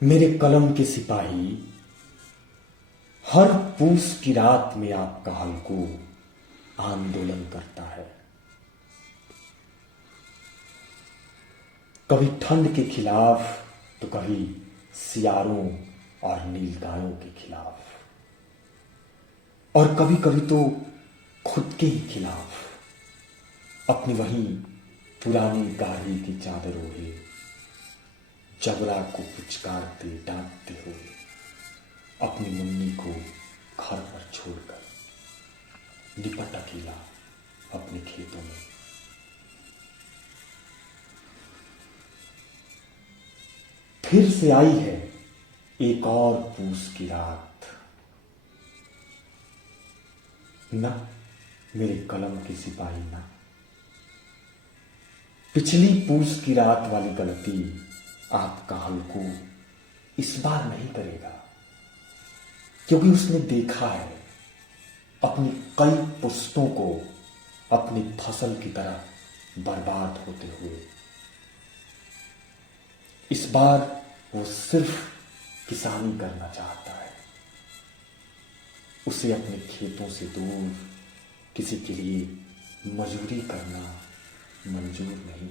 मेरे कलम के सिपाही, हर पूस की रात में आपका हल्कू आंदोलन करता है। कभी ठंड के खिलाफ तो कभी सियारों और नीलगायों के खिलाफ, और कभी कभी तो खुद के ही खिलाफ। अपनी वही पुरानी गाड़ी की चादर ओढ़े, जबरा को पुचकारते डांटते हुए, अपनी मम्मी को घर पर छोड़कर निपट अकेला अपने खेतों में। फिर से आई है एक और पूस की रात। ना मेरे कलम के सिपाही, ना पिछली पूस की रात वाली गलती आपका हल्कू इस बार नहीं करेगा, क्योंकि उसने देखा है अपनी कई पुश्तों को अपनी फसल की तरह बर्बाद होते हुए। इस बार वो सिर्फ किसानी करना चाहता है। उसे अपने खेतों से दूर किसी के लिए मजदूरी करना मंजूर नहीं।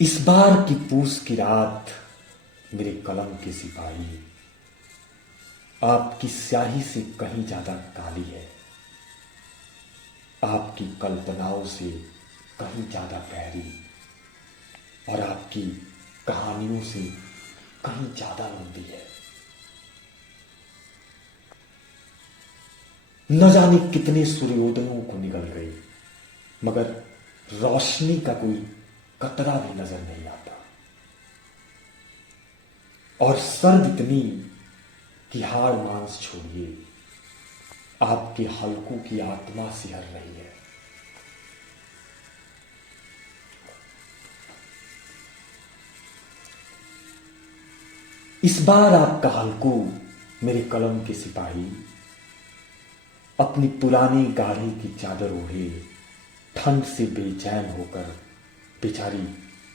इस बार की पूस की रात मेरे कलम के सिपाही, आपकी स्याही से कहीं ज्यादा काली है, आपकी कल्पनाओं से कहीं ज्यादा गहरी, और आपकी कहानियों से कहीं ज्यादा लंबी है। न जाने कितने सूर्योदयों को निकल गई, मगर रोशनी का कोई कतरा भी नजर नहीं आता। और सर्द इतनी कि हाड़ मांस छोड़िए, आपके हल्कों की आत्मा सिहर रही है। इस बार आपका हल्कू मेरे कलम के सिपाही, अपनी पुरानी गाड़ी की चादर ओढ़े ठंड से बेचैन होकर बेचारी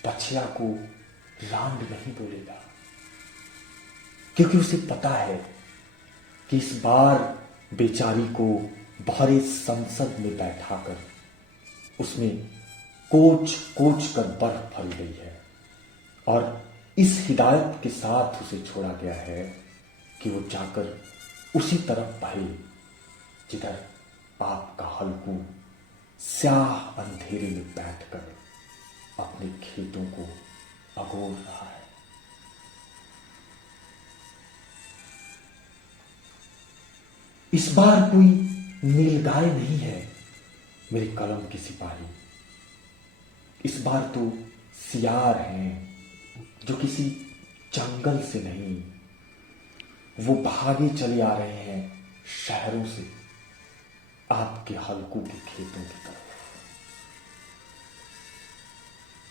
पछिया को रांड नहीं बोलेगा, क्योंकि उसे पता है कि इस बार बेचारी को बाहरी संसद में बैठाकर उसमें कोच कोच कर बर्फ भर गई है, और इस हिदायत के साथ उसे छोड़ा गया है कि वो जाकर उसी तरफ बहे जिधर आपका हल्कू स्याह अंधेरे में बैठकर अपने खेतों को अगोर रहा है। इस बार कोई नीलगाय नहीं है मेरे कलम के सिपाही। इस बार तो सियार हैं, जो किसी जंगल से नहीं, वो भागे चले आ रहे हैं शहरों से आपके हल्कों के खेतों की तरफ।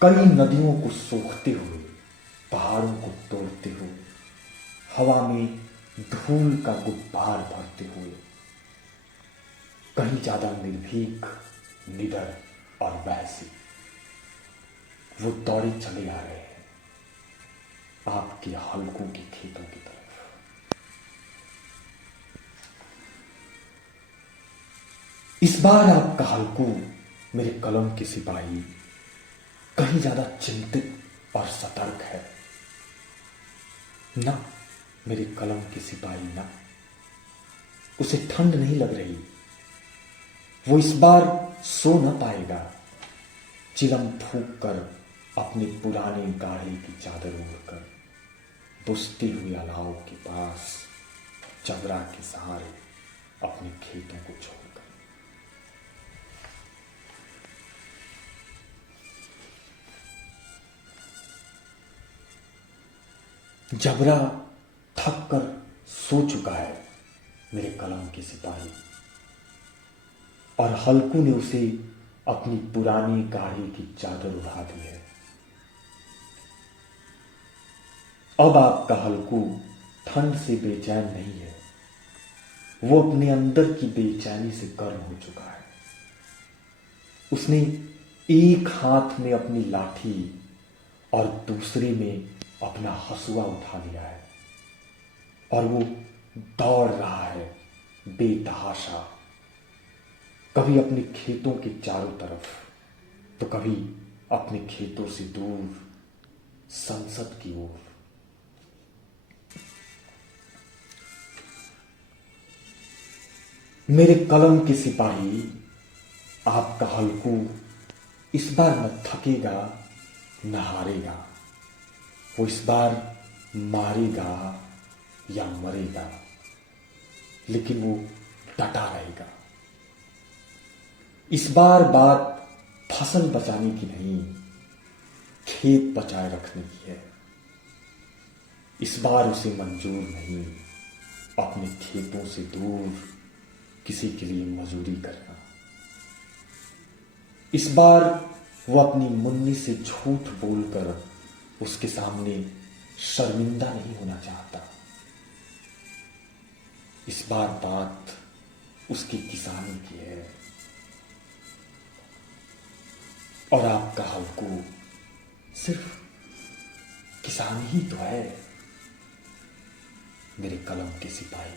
कई नदियों को सोखते हुए, पहाड़ों को तोड़ते हुए, हवा में धूल का गुब्बार भरते हुए, कहीं ज्यादा निर्भीक, निडर और वैसी वो दौड़े चले आ रहे हैं आपके हल्कों के खेतों की तरफ। इस बार आपका हल्कू मेरे कलम के सिपाही कहीं ज्यादा चिंतित और सतर्क है। ना मेरे कलम के सिपाही, ना उसे ठंड नहीं लग रही। वो इस बार सो न पाएगा, चिलम फूंक कर अपनी पुरानी गाड़ी की चादर ओढ़कर बुझती हुई अलाव के पास जबरा के सहारे अपने खेतों को छोड़कर। जबरा थक कर सो चुका है मेरे कलम के सिपाही, और हल्कू ने उसे अपनी पुरानी गाड़ी की चादर उड़ा दी है। अब आपका हल्कू ठंड से बेचैन नहीं है, वो अपने अंदर की बेचैनी से गर्म हो चुका है। उसने एक हाथ में अपनी लाठी और दूसरे में अपना हंसुआ उठा लिया है और वो दौड़ रहा है बेतहाशा, कभी अपने खेतों के चारों तरफ तो कभी अपने खेतों से दूर संसद की ओर। मेरे कलम के सिपाही, आपका हल्कू इस बार न थकेगा न हारेगा, वो इस बार मारेगा या मरेगा, लेकिन वो डटा रहेगा। इस बार बात फसल बचाने की नहीं, खेत बचाए रखने की है। इस बार उसे मंजूर नहीं अपने खेतों से दूर किसी के लिए मजदूरी करना। इस बार वो अपनी मुन्नी से झूठ बोलकर उसके सामने शर्मिंदा नहीं होना चाहता। इस बार बात उसकी किसानी की है और आपका हल्कू सिर्फ किसान ही तो है, मेरे कलम के सिपाही।